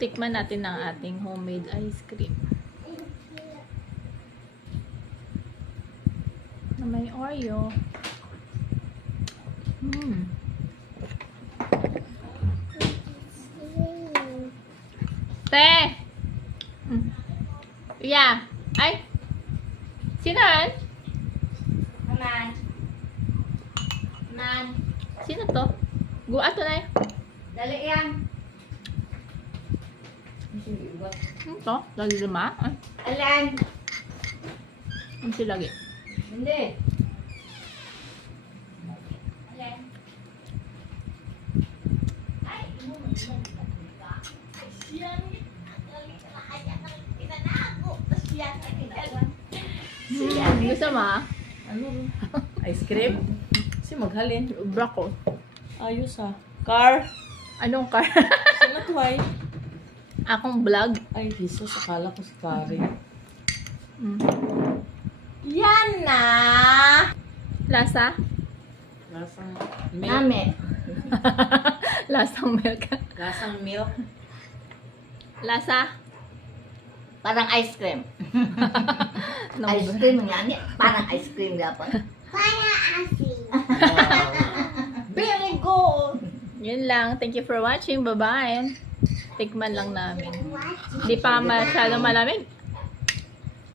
Tikman natin ang ating homemade ice cream. Na may Oreo. Te! Yeah. Ay! Sino yan? Naman. Man. Sino to? Ato na Dali yan. Ano to? Lagi lima? Ay, Alan. ano sila lagi? Hindi. Alan. Ay, imo mo siya. Gusto mo ah? Ano? Ice cream? Si maghalin. Ubra ko. Ayos ah. Car? Anong car? Sino to ay? Akong vlog. Ay, Jesus. Akala ko si Karen. Yan na. Lasa? Lasang milk. Nami. Lasang milk. Lasang milk. Lasa? Parang ice cream. No. Ice cream nga ni. Parang ice cream dapat. Parang asin. Very good. Yun lang. Thank you for watching. Bye-bye. Tikman lang namin. Hindi pa masyado malamig.